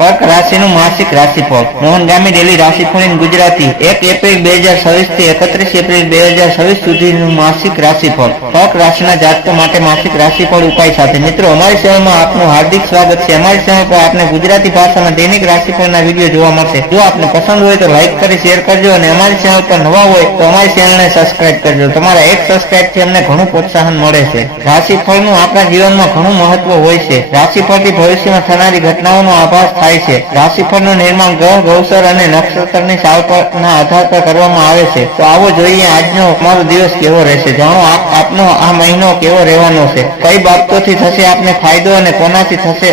કર્ક રાશિનું માસિક રાશિફળ મોહન ગામી ડેલી રાશિફળ ગુજરાતી 1 એપ્રિલ 2026 થી 31 એપ્રિલ 2026 સુધીનું માસિક રાશિફળ કર્ક રાશિના જાતકો માટે માસિક રાશિફળ ઉપાય સાથે મિત્રો અમારી ચેનલમાં આપનું હાર્દિક સ્વાગત છે। અમારી ચેનલ પર આપને ગુજરાતી ભાષામાં દૈનિક રાશિફળના વિડીયો જોવા મળશે। જો આપને પસંદ હોય તો લાઈક કરી શેર કરજો અને અમારી ચેનલ પર નવા હોય તો અમારી ચેનલને સબસ્ક્રાઇબ કરજો। તમારા એક સબસ્ક્રાઇબથી અમને ઘણું પ્રોત્સાહન મળે છે। રાશિફળનું આપણા જીવનમાં ઘણું મહત્વ હોય છે। રાશિફળથી ભવિષ્યમાં થનારી ઘટનાઓનો આભાસ થાય છે। રાશિફળનું નિર્માણ ગ્રહ ગૌચર અને નક્ષત્રની સાવના આધાર પર કરવામાં આવે છે। તો આવો જોઈએ આજનો અમારો દિવસ કેવો રહેશે। જાણો આપનો આ મહિનો કેવો રહેવાનો છે, કઈ બાબતોથી થશે આપને ફાયદો અને કોનાથી થશે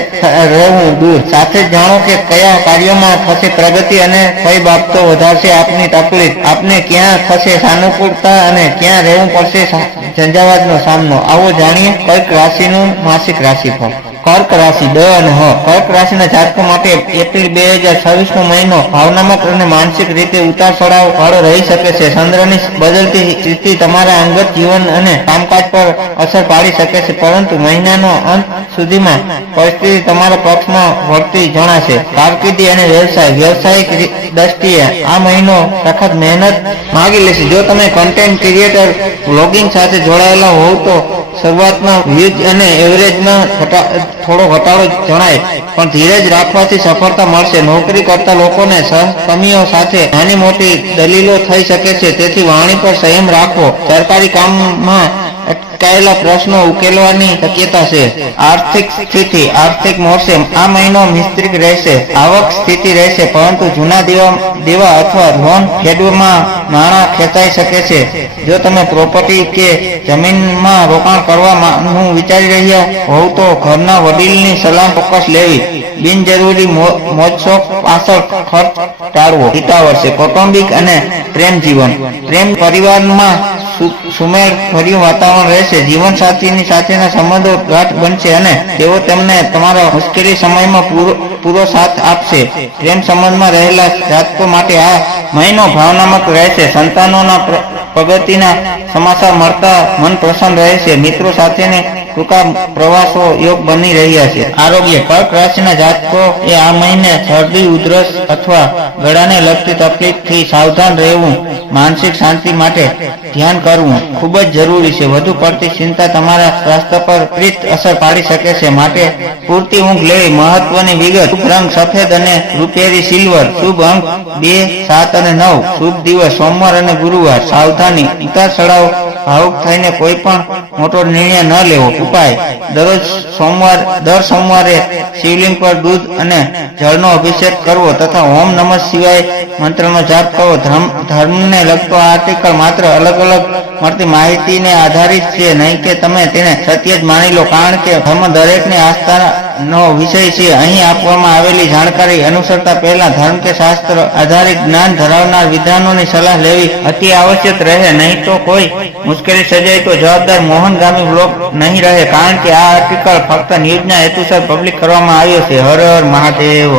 રહેવું દૂર। સાથે જ જાણો કે કયા કાર્યોમાં થશે પ્રગતિ અને કઈ બાબતો વધારશે આપની તકલીફ। આપને ક્યાં થશે સાનુકૂળતા અને ક્યાં રહેવું પડશે ઝંઝાવાતનો સામનો। આવો જાણીએ કર્ક રાશિનું માસિક રાશિફળ। કર્ક રાશિ દ અને હ કર્ક રાશિના જાતકો માટે એપ્રિલ 2026 નો મહિનો ભાવનાત્મક અને માનસિક રીતે ઉતાર ચઢાવ વાળો રહી શકે છે। ચંદ્રની બદલતી સ્થિતિ તમારા અંગત જીવન અને કામકાજ પર અસર પાડી શકે છે, પરંતુ મહિનાનો અંત સુધીમાં પરિસ્થિતિ તમારા પક્ષમાં વળતી જણાશે। કારકિર્દી અને વ્યવસાયિક દ્રષ્ટિએ આ મહિનો સખત મહેનત માંગી લેશે। જો તમે કન્ટેન્ટ ક્રિએટર વ્લોગિંગ સાથે જોડાયેલા હોવ તો શરૂઆતમાં વ્યૂઝ અને એવરેજમાં થોડો ઘટાડો જણાય, પણ ધીરજ રાખવાથી સફળતા મળશે। નોકરી કરતા લોકોને સહકર્મીઓ સાથે નાની મોટી દલીલો થઈ શકે છે, તેથી વાણી પર સંયમ રાખવો। સરકારી કામમાં અટકાયેલા પ્રશ્નો ઉકેલવાની શક્યતા છે। આર્થિક સ્થિતિ આર્થિક મોરશે આ મહિનો મિશ્રિત રહેશે। આવક સ્થિતિ રહેશે, પરંતુ જૂના દેવા અથવા લોન ફેરવવામાં નાણાં ખેંચાઈ શકે છે। જો તમે પ્રોપર્ટી કે જમીનમાં રોકાણ કરવાનું વિચારી રહ્યા હોવ તો ઘરના વડીલની સલાહ ચોક્કસ લેવી। બિનજરૂરી મોજશોખ પાછળ ખર્ચ ટાળવો હિતાવહ છે। કૌટુંબિક અને પ્રેમ જીવન પ્રેમ પરિવારમાં સુમેળ ભર્યું વાતાવરણ રહેશે। જીવનસાથીની સાથેના સંબંધો ગાઢ બનશે અને તેઓ તેમને તમારા મુશ્કેલી સમયમાં પૂરો સાથ આપશે। પ્રેમ સંબંધમાં રહેલા જાતકો માટે આ મહિનો ભાવનાત્મક રહેશે। સંતાનોના પ્રગતિના સમાચાર મળતા મન પ્રસન્ન રહેશે। મિત્રો સાથેને ટૂંકા પ્રવાસો યોગ બની રહ્યા છે। આરોગ્ય કર્ક રાશિના જાતકો એ આ મહિને શરદી ઉધરસ અથવા ગળાને લગતી તકલીફથી સાવધાન રહેવું। માનસિક શાંતિ માટે ધ્યાન કરવું ખૂબ જ જરૂરી છે। વધુ પડતી ચિંતા તમારા સ્વાસ્થ્ય પર વિપરીત અસર પાડી શકે છે, માટે પૂરતી ઊંઘ લેવી મહત્વની વિગત। શુભ રંગ સફેદ અને રૂપેરી સિલ્વર। શુભ અંક 2, 7 અને 9। શુભ દિવસ સોમવાર અને ગુરુવાર। સાવધાની ઉતાર ચઢાવ ભાવુક થઈને કોઈ પણ મોટો નિર્ણય ન લેવો। ઉપાય દર સોમવારે શિવલિંગ પર દૂધ અને જળનો અભિષેક કરવો તથા ઓમ નમઃ શિવાય મંત્રનો જાપ કરવો। ધર્મને લગતો આ આર્ટિકલ માત્ર અલગ મળતી માહિતીને આધારિત છે, નહીં કે તમે તેને સત્ય જ માની લો, કારણ કે ધર્મ દરેકની આસ્થાનો વિષય છે। અહીં આપવામાં આવેલી જાણકારી અનુસરતા પહેલા ધર્મ કે શાસ્ત્ર આધારિત જ્ઞાન ધરાવનાર વિદ્વાનોની સલાહ લેવી અતિ આવશ્યક રહે, નહીં તો કોઈ મુશ્કેલી સર્જાય તો જવાબદાર મોહન ગામી બ્લોગ નહીં રહે, કારણ કે આ આર્ટિકલ ફક્ત ન્યૂઝના હેતુસર પબ્લિક કરવામાં આવ્યો છે। હર હર મહાદેવ।